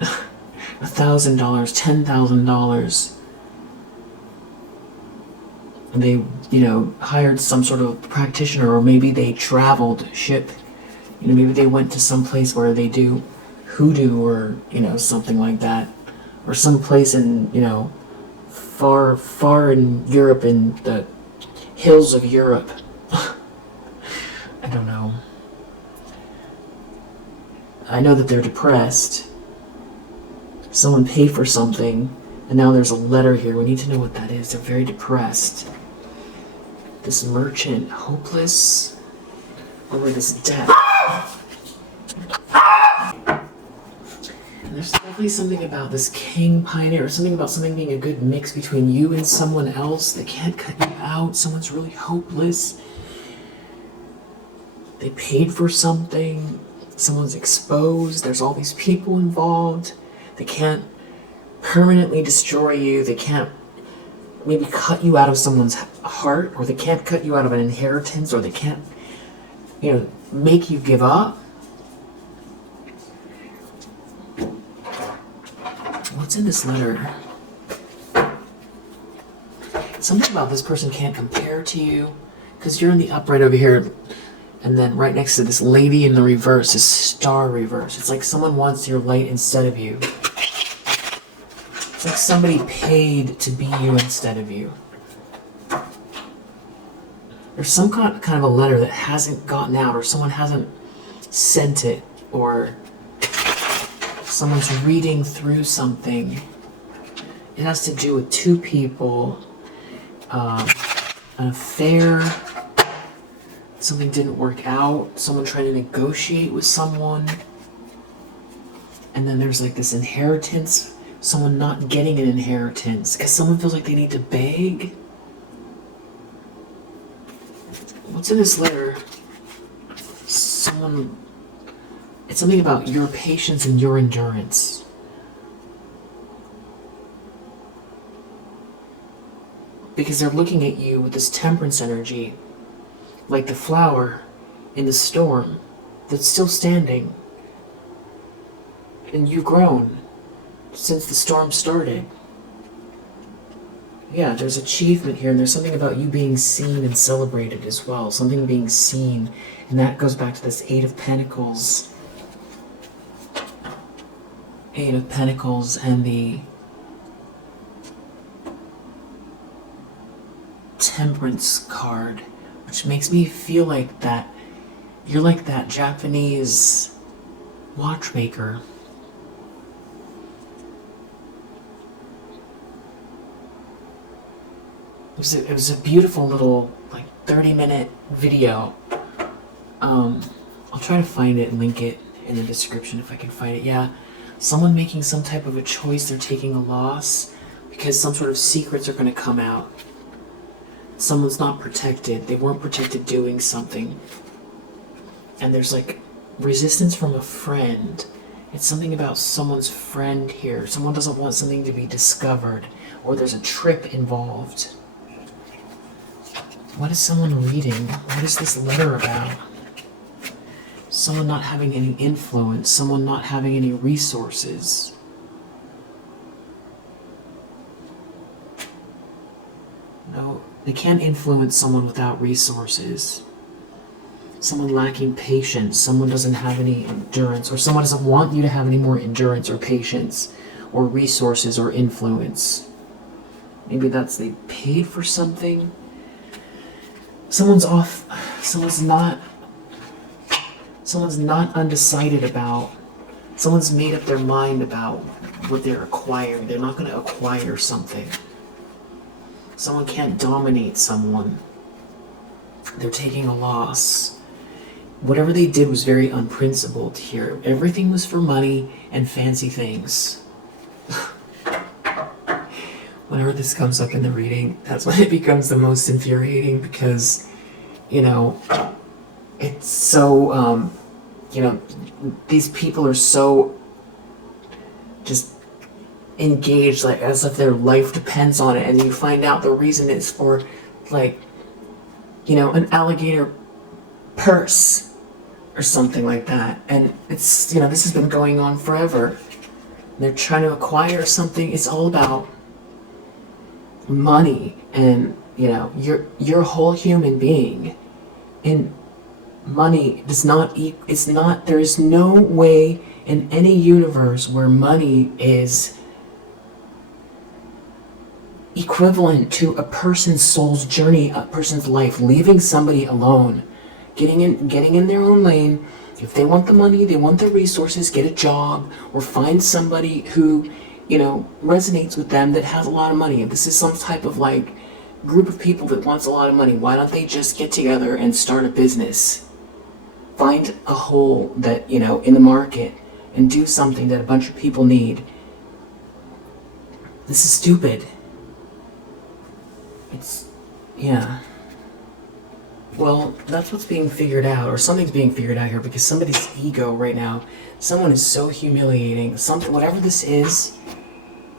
$10,000. And they, you know, hired some sort of practitioner, or maybe they traveled ship. You know, maybe they went to some place where they do hoodoo, or, you know, something like that. Or some place in, you know, far, far in Europe, in the hills of Europe. I don't know. I know that they're depressed. Someone paid for something, and now there's a letter here. We need to know what that is. They're very depressed. This merchant, hopeless over this debt. And there's definitely something about this king pioneer, or something about something being a good mix between you and someone else. They can't cut you out. Someone's really hopeless. They paid for something. Someone's exposed. There's all these people involved. They can't permanently destroy you. They can't maybe cut you out of someone's heart, or they can't cut you out of an inheritance, or they can't, you know, make you give up. What's in this letter? Something about this person can't compare to you, because you're in the upright over here, and then right next to this lady in the reverse is star reverse. It's like someone wants your light instead of you. It's like somebody paid to be you instead of you. There's some kind of a letter that hasn't gotten out, or someone hasn't sent it, or someone's reading through something. It has to do with two people, an affair, something didn't work out, someone trying to negotiate with someone, and then there's like this inheritance, someone not getting an inheritance because someone feels like they need to beg. What's in this letter? It's something about your patience and your endurance. Because they're looking at you with this temperance energy, like the flower in the storm that's still standing. And you've grown since the storm started. Yeah, there's achievement here, and there's something about you being seen and celebrated as well. Something being seen, and that goes back to this Eight of Pentacles. Eight of Pentacles and the Temperance card, which makes me feel like that you're like that Japanese watchmaker. It was a beautiful little, like, 30-minute video. I'll try to find it and link it in the description if I can find it. Yeah, someone making some type of a choice, they're taking a loss because some sort of secrets are going to come out. Someone's not protected. They weren't protected doing something. And there's like resistance from a friend. It's something about someone's friend here. Someone doesn't want something to be discovered, or there's a trip involved. What is someone reading? What is this letter about? Someone not having any influence, someone not having any resources. No, they can't influence someone without resources. Someone lacking patience, someone doesn't have any endurance, or someone doesn't want you to have any more endurance or patience or resources or influence. Maybe that's they paid for something. Someone's not undecided about, someone's made up their mind about what they're acquiring. They're not going to acquire something. Someone can't dominate someone. They're taking a loss. Whatever they did was very unprincipled here. Everything was for money and fancy things. Whenever this comes up in the reading, that's when it becomes the most infuriating because, it's so, these people are so just engaged, like as if their life depends on it, and you find out the reason is for, like, an alligator purse or something like that. And it's, this has been going on forever. They're trying to acquire something. It's all about money, and you're a whole human being, and money does not there is no way in any universe where money is equivalent to a person's soul's journey, a person's life, leaving somebody alone, getting in their own lane. If they want the money, they want the resources, get a job, or find somebody who resonates with them that has a lot of money. If this is some type of like group of people that wants a lot of money, why don't they just get together and start a business? Find a hole that, in the market and do something that a bunch of people need. This is stupid. Yeah. Well, that's what's being figured out, or something's being figured out here, because somebody's ego right now, someone is so humiliating. Whatever this is,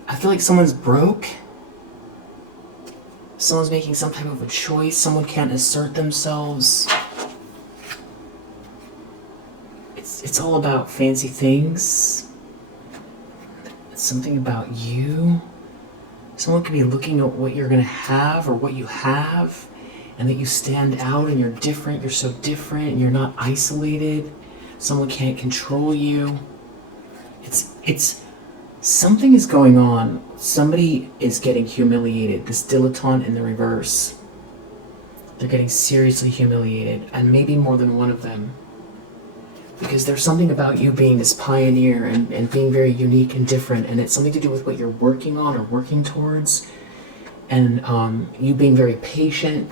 I feel like someone's broke. Someone's making some type of a choice. Someone can't assert themselves. It's all about fancy things. It's something about you. Someone could be looking at what you're going to have or what you have, and that you stand out and you're different. You're so different and you're not isolated. Someone can't control you. It's something is going on. Somebody is getting humiliated. This dilettante in the reverse. They're getting seriously humiliated, and maybe more than one of them. Because there's something about you being this pioneer and being very unique and different, and it's something to do with what you're working on or working towards, and you being very patient.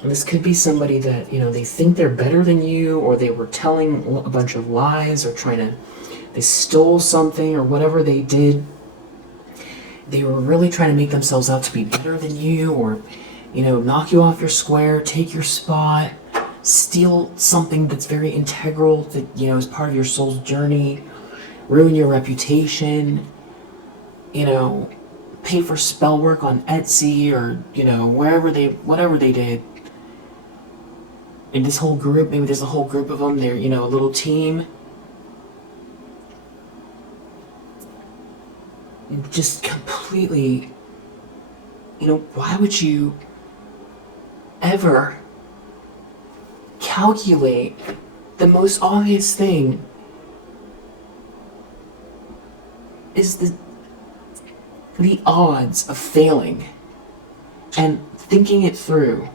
And this could be somebody that, they think they're better than you, or they were telling a bunch of lies, or they stole something, or whatever they did. They were really trying to make themselves out to be better than you, or, knock you off your square, take your spot, steal something that's very integral, that, is part of your soul's journey, ruin your reputation, pay for spell work on Etsy, or, whatever they did. And this whole group, maybe there's a whole group of them, they're, a little team. just completely, why would you ever calculate the most obvious thing is the odds of failing and thinking it through.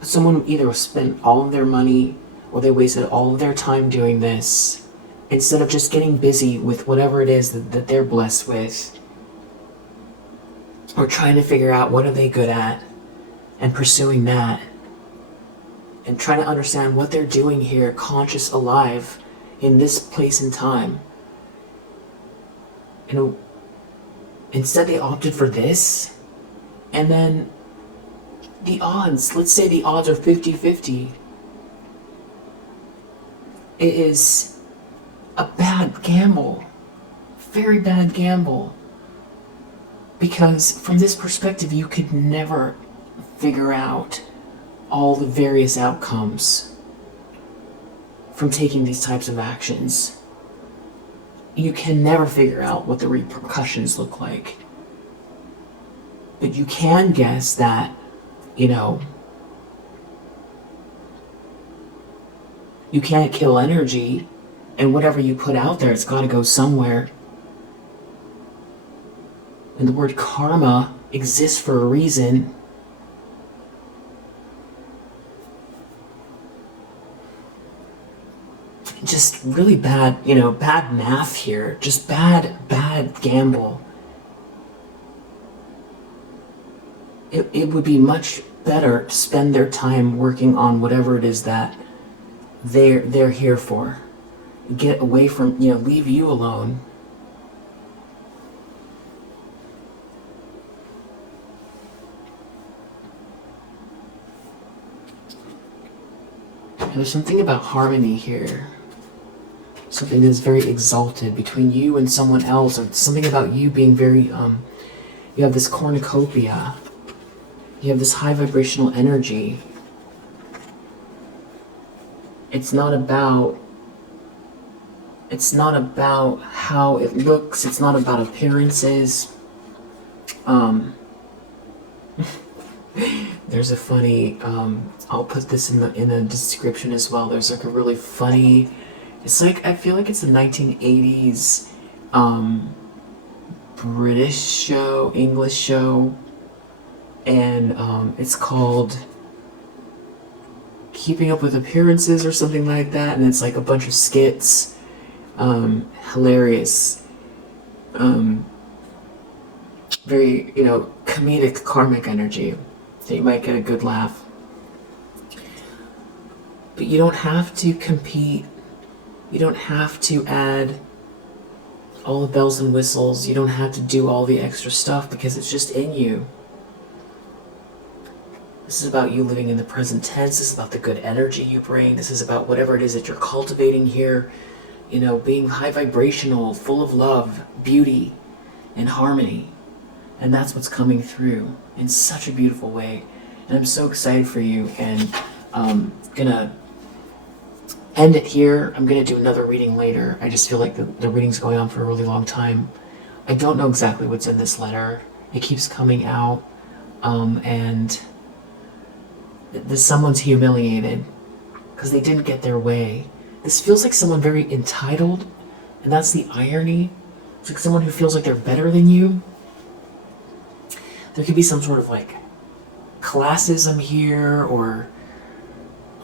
Someone either spent all of their money or they wasted all of their time doing this instead of just getting busy with whatever it is that they're blessed with, or trying to figure out what are they good at and pursuing that and trying to understand what they're doing here, conscious, alive, in this place and time. Instead they opted for this, and then the odds, let's say the odds are 50-50. It is a bad gamble, very bad gamble, because from this perspective you could never figure out all the various outcomes from taking these types of actions. You can never figure out what the repercussions look like. But you can guess that, you can't kill energy, and whatever you put out there, it's got to go somewhere. And the word karma exists for a reason. Just really bad, bad math here. Just bad gamble. It would be much better to spend their time working on whatever it is that they're here for. Get away from, leave you alone. And there's something about harmony here. Something that's very exalted between you and someone else, or something about you being very, you have this cornucopia. You have this high vibrational energy. It's not about how it looks. It's not about appearances. There's a funny, I'll put this in the description as well. There's like a really funny, it's like, I feel like it's a 1980s British show, English show, and it's called Keeping Up with Appearances or something like that, and it's like a bunch of skits. Hilarious. Very, comedic karmic energy. So you might get a good laugh. But you don't have to compete. You don't have to add all the bells and whistles. You don't have to do all the extra stuff because it's just in you. This is about you living in the present tense. This is about the good energy you bring. This is about whatever it is that you're cultivating here. Being high vibrational, full of love, beauty, and harmony. And that's what's coming through in such a beautiful way. And I'm so excited for you. And I'm gonna end it here. I'm gonna do another reading later. I just feel like the reading's going on for a really long time. I don't know exactly what's in this letter. It keeps coming out. And someone's humiliated because they didn't get their way. This feels like someone very entitled, and that's the irony. It's like someone who feels like they're better than you. There could be some sort of like classism here, or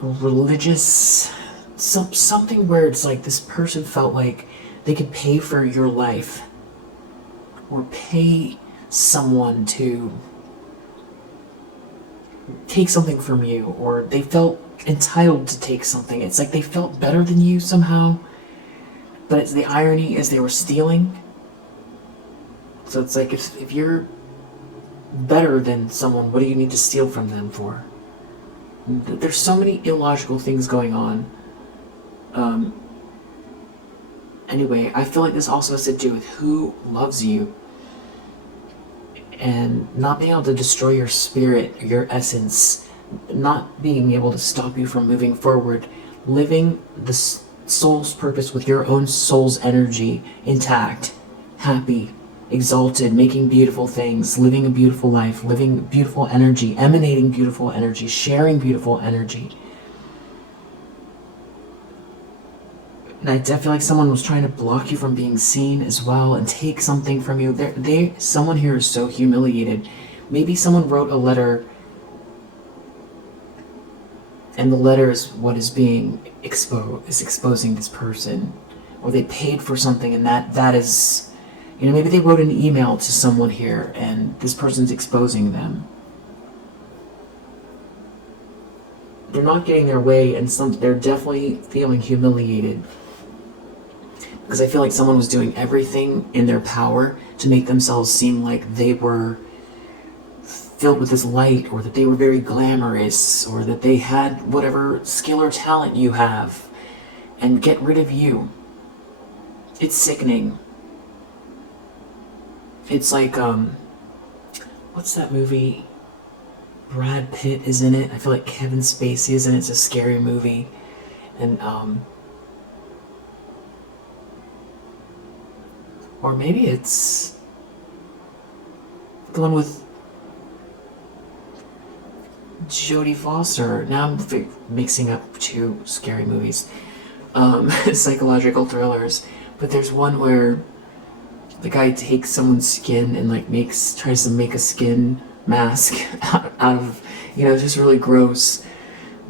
religious, something where it's like this person felt like they could pay for your life, or pay someone to take something from you, or they felt entitled to take something. It's like they felt better than you somehow, but it's the irony is they were stealing. So it's like if you're better than someone, what do you need to steal from them for? There's so many illogical things going on. Anyway, I feel like this also has to do with who loves you, and not being able to destroy your spirit, your essence, not being able to stop you from moving forward, living the soul's purpose with your own soul's energy intact, happy, exalted, making beautiful things, living a beautiful life, living beautiful energy, emanating beautiful energy, sharing beautiful energy. And I feel like someone was trying to block you from being seen as well and take something from you. Someone here is so humiliated. Maybe someone wrote a letter, and the letter is what is being exposing this person. Or they paid for something, and that is, maybe they wrote an email to someone here and this person's exposing them. They're not getting their way, and they're definitely feeling humiliated. Because I feel like someone was doing everything in their power to make themselves seem like they were filled with this light, or that they were very glamorous, or that they had whatever skill or talent you have, and get rid of you. It's sickening. It's like, what's that movie? Brad Pitt is in it. I feel like Kevin Spacey is in it. It's a scary movie. And, or maybe it's the one with Jodie Foster. Now I'm mixing up two scary movies. Psychological thrillers. But there's one where the guy takes someone's skin and tries to make a skin mask out of, it's just really gross.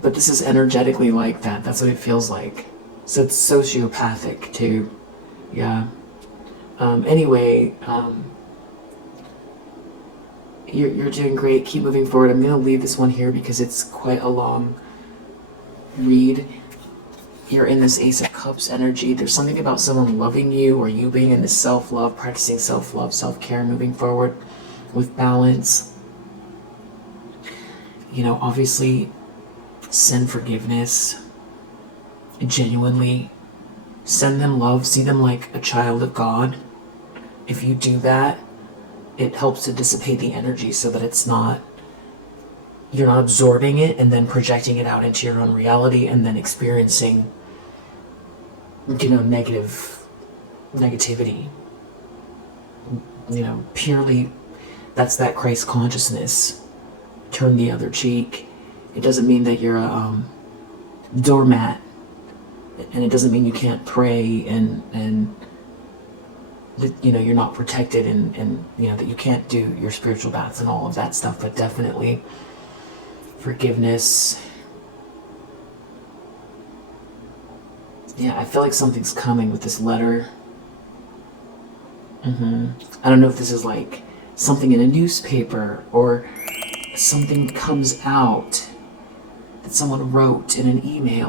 But this is energetically like that. That's what it feels like. So it's sociopathic too. Yeah. Anyway, you're doing great. Keep moving forward. I'm going to leave this one here because it's quite a long read. You're in this Ace of Cups energy. There's something about someone loving you, or you being in this self-love, practicing self-love, self-care, moving forward with balance. Obviously, send forgiveness. Genuinely send them love. See them like a child of God. If you do that, it helps to dissipate the energy so that you're not absorbing it and then projecting it out into your own reality and then experiencing, negativity. Purely, that's that Christ consciousness. Turn the other cheek. It doesn't mean that you're a doormat, and it doesn't mean you can't pray and that, you're not protected and that you can't do your spiritual baths and all of that stuff, but definitely forgiveness. Yeah, I feel like something's coming with this letter. I don't know if this is like something in a newspaper or something comes out that someone wrote in an email.